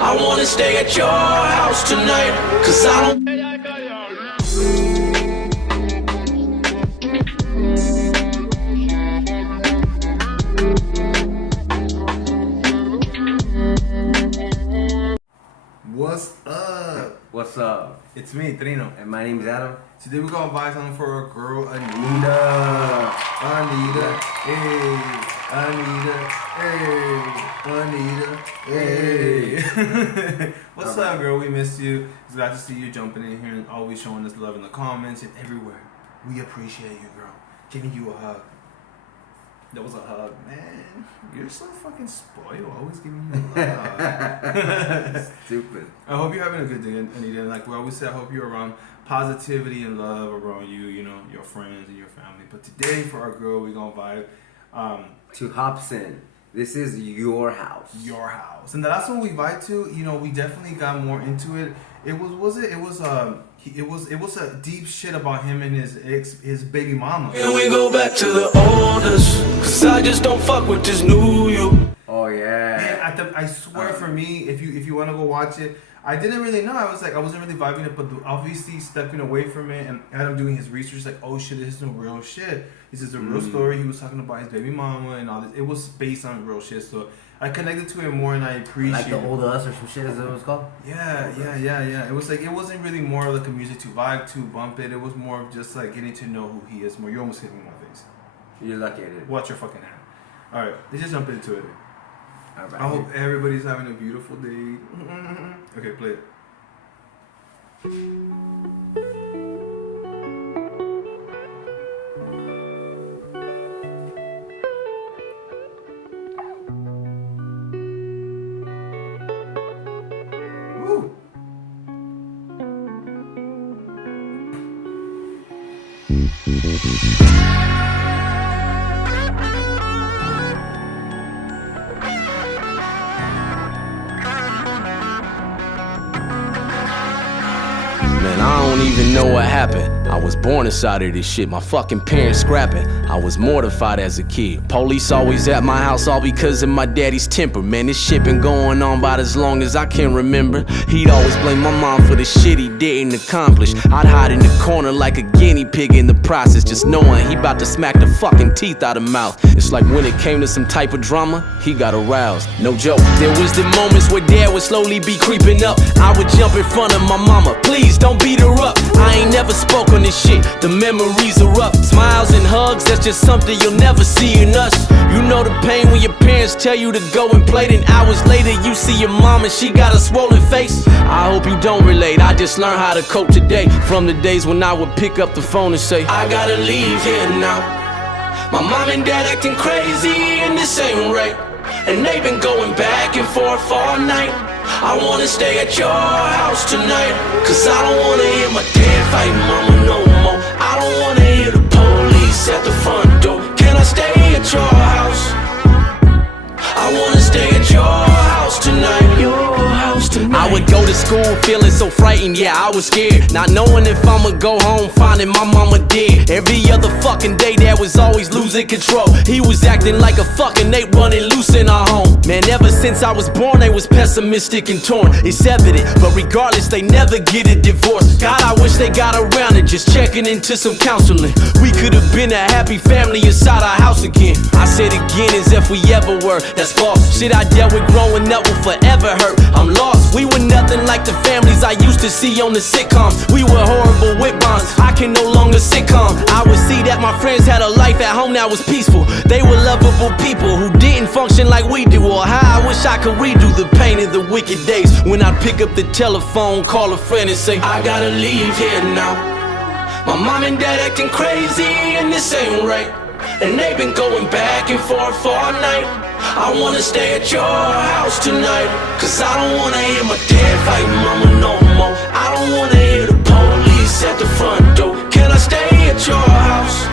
I wanna stay at your house tonight, cause I don't. What's up? What's up? It's me, Trino. And my name's Adam. Today we're gonna buy something for our girl, Anita. Hey, hey. What's up, girl? We missed you. It's glad to see you jumping in here and always showing us love in the comments and everywhere. We appreciate you, girl. Giving you a hug. That was a hug, man. You're so fucking spoiled. Always giving you a hug. Stupid. I hope you're having a good day, Anita. Like we always say, I hope you're around positivity and love around you, you know, your friends and your family. But today, for our girl, we're gonna vibe to Hopsin. This is your house. Your house. And the last one we vibed to, you know, we definitely got more into it. It was a deep shit about him and his baby mama. Can we go back to the oldest? Cause I just don't fuck with this new you. Oh yeah. Man, I swear for me, if you want to go watch it, I didn't really know. I wasn't really vibing it, but obviously stepping away from it and Adam doing his research, like, oh shit, this is some real shit. This is a real story. He was talking about his baby mama and all this. It was based on real shit, so I connected to it more and I appreciate like the old us or some shit, is that what it's called? Yeah. It was like, it wasn't really more like a music to vibe to bump it. It was more of just like getting to know who he is more. You're almost hitting my face. You're lucky I did. Watch your fucking hand. All right, let's just jump into it. All right. I hope everybody's having a beautiful day. Okay, play it. Woo. Man, I don't even know what happened. I was born inside of this shit, my fucking parents scrapping. I was mortified as a kid. Police always at my house, all because of my daddy's temper. Man, this shit been going on about as long as I can remember. He'd always blame my mom for the shit he didn't accomplish. I'd hide in the corner like a guinea pig in the process, just knowing he about to smack the fucking teeth out of mouth. It's like when it came to some type of drama, he got aroused. No joke, there was the moments where dad would slowly be creeping up. I would jump in front of my mama, please don't beat her up. I ain't never spoke on this shit, the memories are rough. Smiles and hugs, that's just something you'll never see in us. You know the pain when your parents tell you to go and play, then hours later you see your mom and she got a swollen face. I hope you don't relate, I just learned how to cope today. From the days when I would pick up the phone and say, I gotta leave here now. My mom and dad acting crazy and this ain't right, and they've been going back and forth all night. I wanna stay at your house tonight, cause I don't wanna hear my dad fight mama no more. I don't wanna hear the police at the front door. Can I stay at your house? I wanna stay at your house tonight. Your house tonight. I would go to school feeling so frightened, yeah, I was scared. Not knowing if I'ma go home, finding my mama dead. Every other fucking day, Dad was always losing control. He was acting like a fucking ape running loose in our home. Man, ever since I was born, they was pessimistic and torn. It's evident, but regardless, they never get a divorce. God, I wish they got around to just checking into some counseling. We could have been a happy family inside our house again. I said again as if we ever were, that's false. Shit I dealt with growing up will forever hurt. I'm lost. We were nothing like the families I used to see on the sitcoms. We were horrible with bonds, I can no longer sitcom. I would see that my friends had a life at home that was peaceful. They were lovable people who didn't function like we do. Or how I wish I could redo the pain of the wicked days when I'd pick up the telephone, call a friend and say, I gotta leave here now. My mom and dad acting crazy and this ain't right, and they've been going back and forth all night. I wanna stay at your house tonight, cause I don't wanna hear my dad fight mama no more. I don't wanna hear the police at the front door. Can I stay at your house?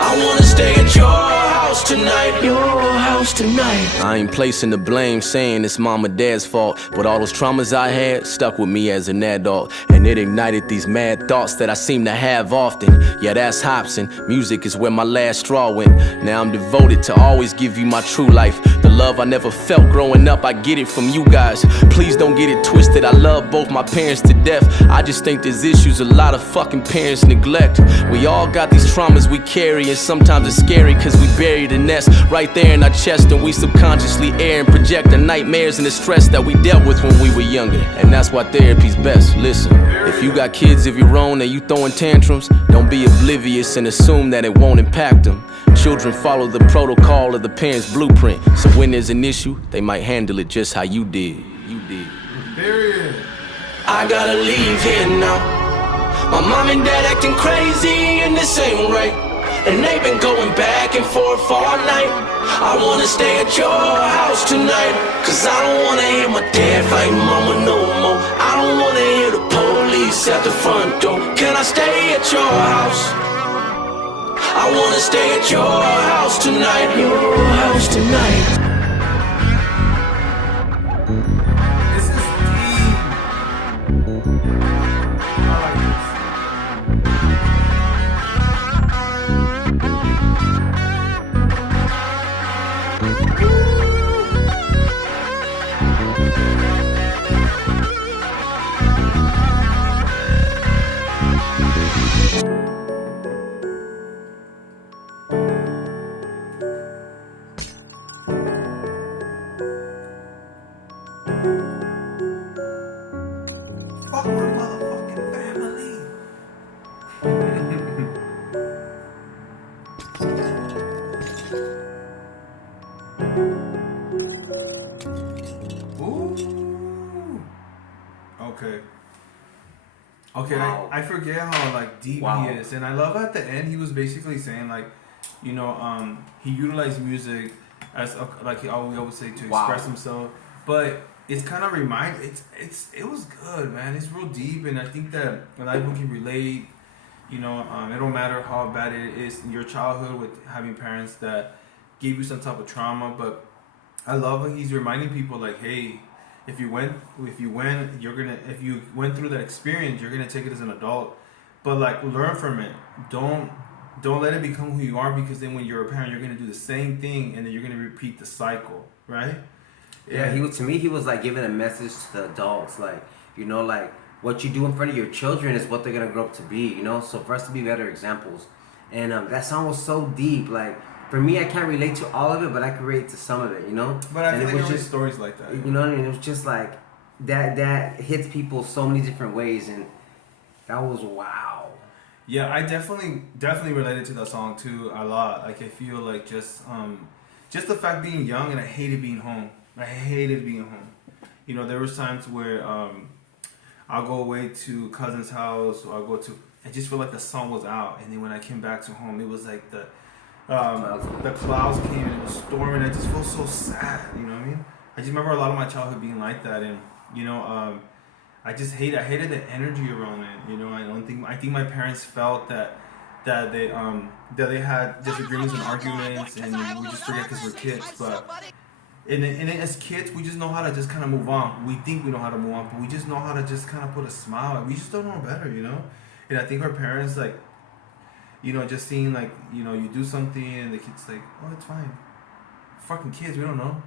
I wanna stay at your house tonight. Your house tonight. I ain't placing the blame, saying it's mom or dad's fault, but all those traumas I had stuck with me as an adult, and it ignited these mad thoughts that I seem to have often. Yeah, that's Hopsin. Music is where my last straw went. Now I'm devoted to always give you my true life, the love I never felt growing up, I get it from you guys. Please don't get it twisted, I love both my parents to death. I just think there's issues a lot of fucking parents neglect. We all got these traumas we carry, and sometimes it's scary cause we bury the nest right there in our chest, and we subconsciously air and project the nightmares and the stress that we dealt with when we were younger. And that's why therapy's best. Listen, if you got kids of your own and you throwing tantrums, don't be oblivious and assume that it won't impact them. Children follow the protocol of the parents' blueprint, so when there's an issue, they might handle it just how you did. Period. I gotta leave here now. My mom and dad acting crazy and this ain't right, and they've been going back and forth all night. I wanna stay at your house tonight, cause I don't wanna hear my dad fighting mama no more. I don't wanna hear the police at the front door. Can I stay at your house? I wanna stay at your house tonight. Your house tonight. This is deep. I like fuck my motherfucking family. Ooh. Okay. Okay, Wow. I forget how like deep Wow. he is, and I love at the end he was basically saying like, you know, he utilized music as like we always say to Wow. express himself, but it's kind of it was good, man. It's real deep, and I think that a lot of people can relate. You know, it don't matter how bad it is in your childhood with having parents that gave you some type of trauma, but I love how he's reminding people like, hey, if you went through that experience, you're gonna take it as an adult, but like learn from it. Don't let it become who you are, because then when you're a parent, you're gonna do the same thing, and then you're gonna repeat the cycle, right? Yeah, he was like giving a message to the adults, like, you know, like what you do in front of your children is what they're gonna grow up to be, you know. So for us to be better examples, and that song was so deep. Like for me, I can't relate to all of it, but I can relate to some of it, you know. But I and think it there was are just stories like that. you know what I mean. It was just like that hits people so many different ways, and that was wow. Yeah, I definitely related to that song too a lot. Like I feel like just the fact being young, and I hated being home. You know, there was times where I'll go away to cousin's house, or I'll go to. I just feel like the sun was out, and then when I came back to home, it was like the clouds came and it was storming. I just felt so sad. You know what I mean? I just remember a lot of my childhood being like that, and you know, I hated the energy around it. You know, I think my parents felt that they had disagreements and arguments, and we just forget because we're kids, but. And then as kids, we just know how to just kind of move on. We think we know how to move on, but we just know how to just kind of put a smile. We just don't know better, you know? And I think our parents, like, you know, just seeing, like, you know, you do something and the kid's like, oh, it's fine. Fucking kids, we don't know.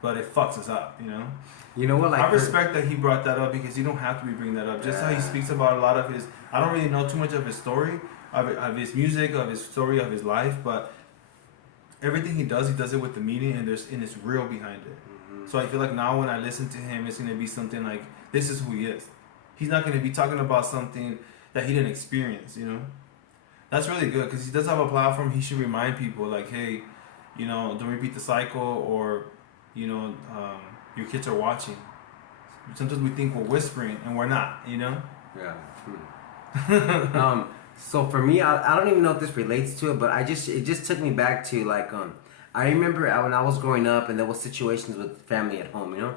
But it fucks us up, you know? You know what? Like I respect that he brought that up, because you don't have to be bringing that up. Just how he speaks about a lot of his... I don't really know too much of his story, of his music, of his story, of his life, but... Everything he does it with the meaning, and it's real behind it. Mm-hmm. So I feel like now when I listen to him, it's gonna be something like, this is who he is. He's not gonna be talking about something that he didn't experience, you know? That's really good, because he does have a platform. He should remind people like, hey, you know, don't repeat the cycle, or, you know, your kids are watching. Sometimes we think we're whispering, and we're not, you know? Yeah. So for me, I don't even know if this relates to it, but it just took me back to like I remember when I was growing up, and there was situations with family at home, you know.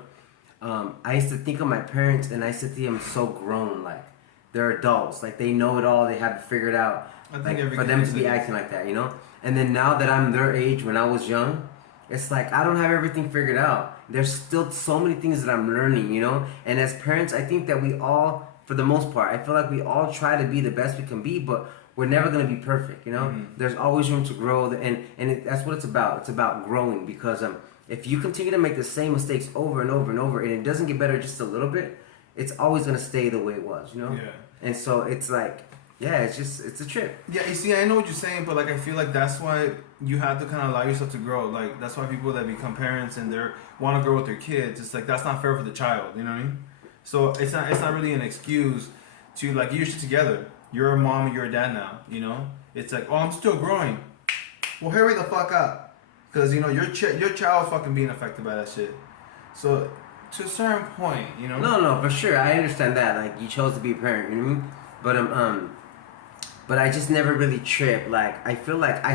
I used to think of my parents, and I used to see them so grown, like they're adults, like they know it all, they have it figured out. Like for them to be acting like that, you know. And then now that I'm their age, when I was young, it's like I don't have everything figured out. There's still so many things that I'm learning, you know. And as parents, I think that we all, for the most part, I feel like we all try to be the best we can be, but we're never going to be perfect, you know? Mm-hmm. There's always room to grow, and that's what it's about. It's about growing, because if you continue to make the same mistakes over and over and over, and it doesn't get better just a little bit, it's always gonna stay the way it was, you know. Yeah. And so it's like, yeah, it's a trip. Yeah, you see, I know what you're saying, but like I feel like that's why you have to kind of allow yourself to grow. Like that's why people that become parents and they're want to grow with their kids, it's like that's not fair for the child. You know what I mean? So it's not really an excuse to like you're together. You're a mom and you're a dad now. You know, it's like, oh, I'm still growing. Well, hurry the fuck up, because you know your child's fucking being affected by that shit. So to a certain point, you know. No, for sure, I understand that. Like you chose to be a parent, you know what I mean? But I just never really tripped. Like I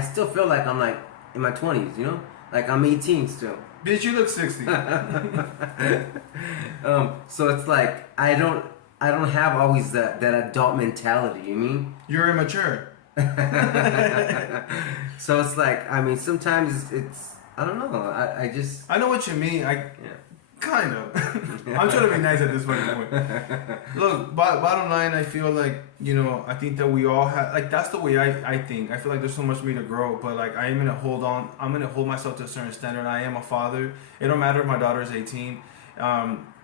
still feel like I'm like in my 20s, you know? Like I'm 18 still. Bitch, you look 60. So it's like I don't have always that adult mentality, you mean? You're immature. So it's like, I mean, sometimes it's I don't know. I know what you mean. Kind of. I'm trying to be nice at this fucking point. Look, bottom line, I feel like, you know, I think that we all have, like, that's the way I think. I feel like there's so much for me to grow, but, like, I'm going to hold myself to a certain standard. I am a father. It don't matter if my daughter is 18.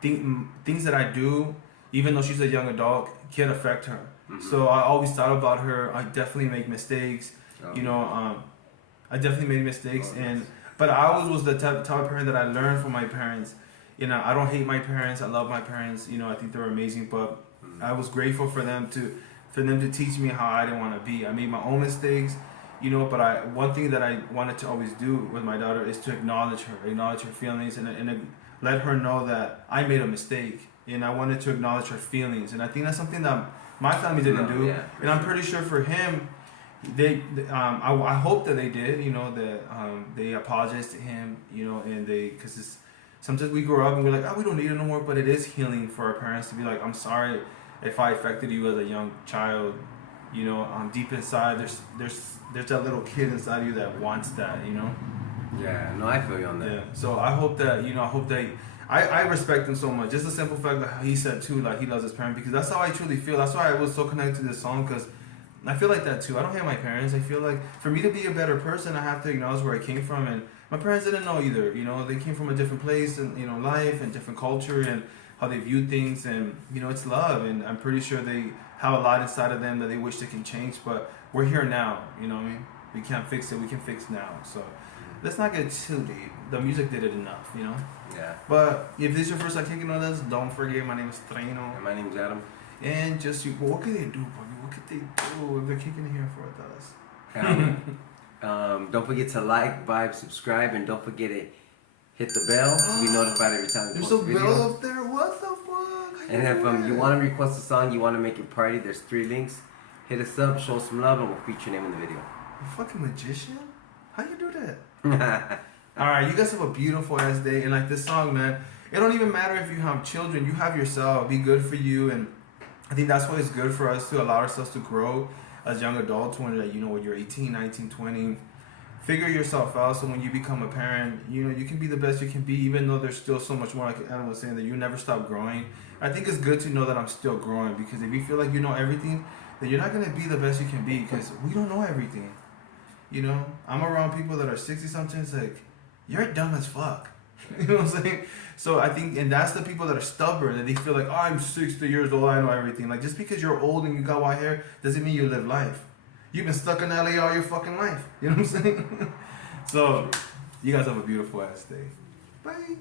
Things that I do, even though she's a young adult, can affect her. Mm-hmm. So I always thought about her. I definitely make mistakes. You know, I definitely made mistakes. But I always was the type of parent that I learned from my parents. You know, I don't hate my parents. I love my parents. You know, I think they're amazing. But I was grateful for them to teach me how I didn't want to be. I made my own mistakes, you know. But one thing that I wanted to always do with my daughter is to acknowledge her feelings, and let her know that I made a mistake. And I wanted to acknowledge her feelings. And I think that's something that my family didn't do. Yeah, and I'm pretty sure for him, I hope that they did. You know, that they apologized to him. You know, and because sometimes we grow up and we're like, oh, we don't need it no more. But it is healing for our parents to be like, I'm sorry if I affected you as a young child. You know, deep inside, there's that little kid inside of you that wants that. You know. Yeah, no, I feel you on that. Yeah. So I hope that I respect him so much. Just the simple fact that he said too, like he loves his parents, because that's how I truly feel. That's why I was so connected to this song, because I feel like that too. I don't hate my parents. I feel like for me to be a better person, I have to acknowledge where I came from, and my parents didn't know either. You know, they came from a different place and, you know, life and different culture and how they view things, and you know, it's love, and I'm pretty sure they have a lot inside of them that they wish they can change, but we're here now. You know what I mean? We can't fix it. We can fix now. So let's not get too deep. The music did it enough, you know. Yeah. But if this is your first time kicking on us, don't forget, my name is Trino. And my name is Adam. And just what could they do, buddy? What could they do if they're kicking here for us? Don't forget to like, vibe, subscribe, and don't forget to hit the bell to be notified every time we post a video. There's a bell up there. What the fuck? And if you want to request a song, you want to make it party, there's 3 links. Hit us up, show us some love, and we'll feature your name in the video. You fucking magician? How you do that? Alright, you guys have a beautiful ass day. And like this song, man, it don't even matter if you have children. You have yourself. Be good for you. And I think that's why it's good for us to allow ourselves to grow as young adults when, you know, when you're 18, 19, 20. Figure yourself out, so when you become a parent, you know, you can be the best you can be, even though there's still so much more. Like Adam was saying, that you never stop growing. I think it's good to know that I'm still growing, because if you feel like you know everything, then you're not going to be the best you can be, because we don't know everything. You know, I'm around people that are 60-something, it's like, you're dumb as fuck. You know what I'm saying? So I think, and that's the people that are stubborn, that they feel like, oh, I'm 60 years old, I know everything. Like, just because you're old and you got white hair doesn't mean you live life. You've been stuck in LA all your fucking life. You know what I'm saying? So, you guys have a beautiful ass day. Bye.